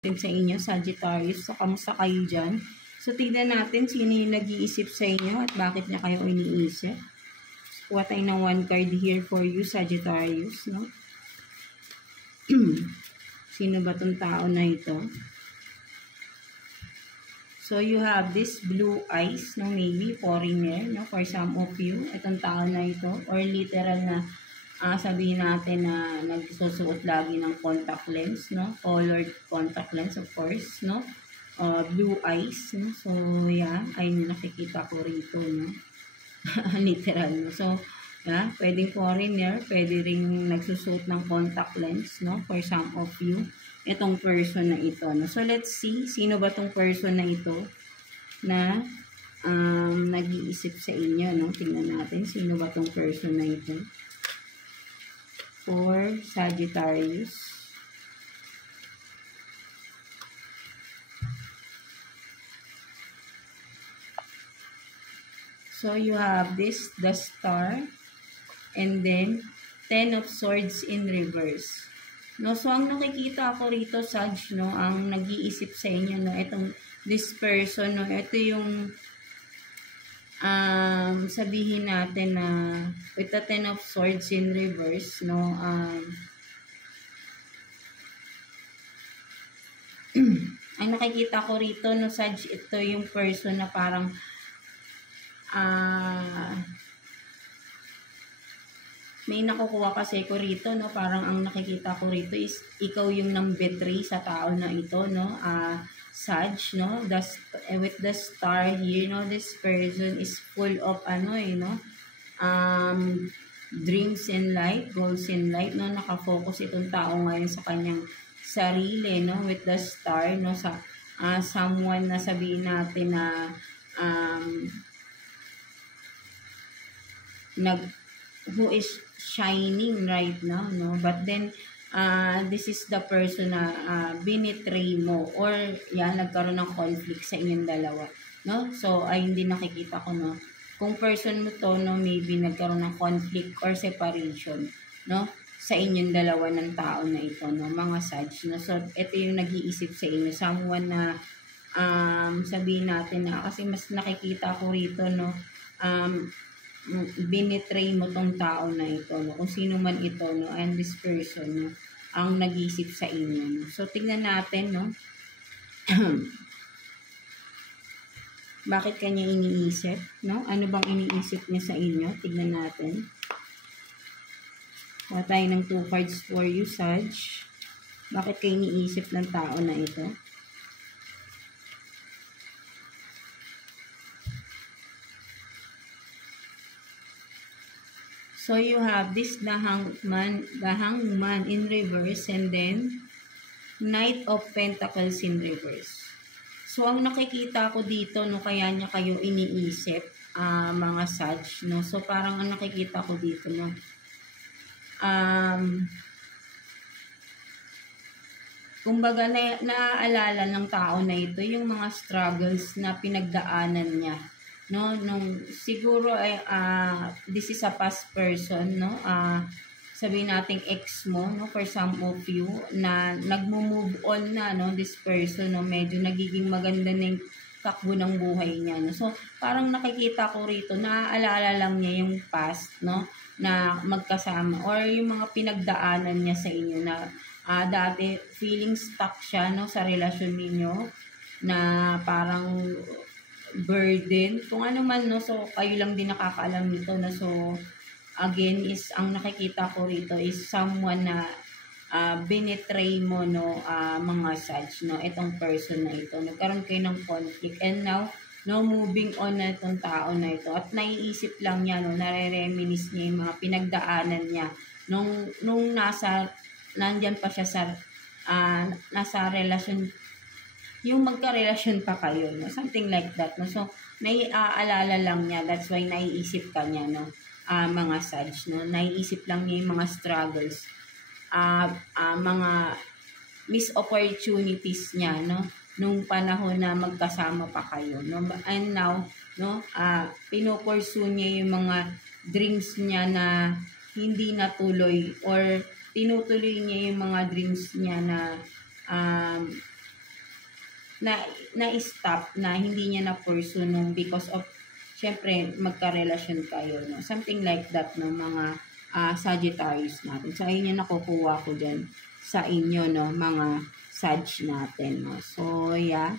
sa inyo, Sagittarius. So, kamusta kayo dyan? So, tignan natin sino yung nag-iisip sa inyo at bakit niya kayo iniisip. Kuha tayo ng one card here for you, Sagittarius, no? Sino ba tong tao na ito? So, you have this blue eyes, no? Maybe foreigner, no? For some of you, itong tao na ito. Or literal na sabihin natin na nagsusuot lagi ng contact lens, no? Colored contact lens, of course, no? Blue eyes, no? So, yeah, ayun yung nakikita ko rito, no? Literal, no? So, yeah, pwedeng foreigner, pwede ring nagsusuot ng contact lens, no? For some of you, itong person na ito, no? So, let's see, sino ba tong person na ito na nag-iisip sa inyo, no? Tingnan natin, sino ba tong person na ito? For Sagittarius. So, you have this, the star, and then 10 of swords in reverse. No, so ang nakikita ako rito, Sag, no, ang nag-iisip sa inyo, no, itong this person, no, ito yung sabihin natin na with the 10 of swords in reverse, no, ang nakikita ko rito, no, Sag, ito yung person na parang may nakukuha kasi ko rito, no, parang ang nakikita ko rito is ikaw yung nang-betray sa tao na ito, no, Sag, no, with the star here, no, this person is full of dreams in light, goals in light, no, nakafocus itong tao ngayon sa kanyang sarili, no, with the star, no, sa someone na sabihin natin na who is shining right now, no, but then this is the person na binitray mo or yan, nagkaroon ng conflict sa inyong dalawa, no? So, ayun din nakikita ko, no? Kung person mo to, no, maybe nagkaroon ng conflict or separation, no? Sa inyong dalawa ng tao na ito, no? Mga Sag, no? So, ito yung nag-iisip sa inyo. Someone na sabihin natin na, kasi mas nakikita ko rito, no? Binitray mo tong tao na ito, no? Kung sino man ito, no? And this person, no? Ang nag-iisip sa inyo, no? So, tignan natin, no? Bakit kanya iniisip, no? Ano bang iniisip niya sa inyo? Tignan natin. Kuha tayo ng 2 cards for you, Sag. Bakit kayo iniisip ng tao na ito? So, you have this, the hangman in reverse, and then Knight of Pentacles in reverse. So, ang nakikita ko dito, no, kaya niya kayo iniisip, mga Sag, no? So, parang ang nakikita ko dito, no, kumbaga, naaalala ng tao na ito yung mga struggles na pinagdaanan niya, no, nung siguro ay this is a past person, no, sabihin nating ex mo, no, for some of you na nagmo-move on na, no, this person, no, medyo nagiging maganda na yung takbo ng buhay niya, no. So, parang nakikita ko rito, naaalala lang niya yung past, no, na magkasama or yung mga pinagdaanan niya sa inyo na dati feeling stuck siya, no, sa relasyon ninyo na parang burden, kung ano man, no. So, kayo lang din nakakaalam nito, no. So, again, is ang nakikita ko rito is someone na binitray mo, no, mga Sag, no, itong person na ito. Nagkaroon kayo ng conflict and now, no, moving on na itong tao na ito at naiisip lang niya, no, nare-reminisce niya yung mga pinagdaanan niya nung nandyan pa siya sa nasa relasyon, yung magka-relasyon pa kayo, no? Something like that, no? So, naiaalala lang niya, that's why naiisip ka niya, no? Mga Sag, no? Naiisip lang niya yung mga struggles, mga missed opportunities niya, no? Nung panahon na magkasama pa kayo, no? And now, no, pinupursue niya yung mga dreams niya na hindi natuloy or tinutuloy niya yung mga dreams niya na na-stop na hindi niya na-pursue nung because of, syempre, magka-relasyon kayo, no? Something like that, no, mga Sagittarius natin. So, ayun yung nakukuha ko dyan sa inyo, no, mga Sag natin, no? So, yeah.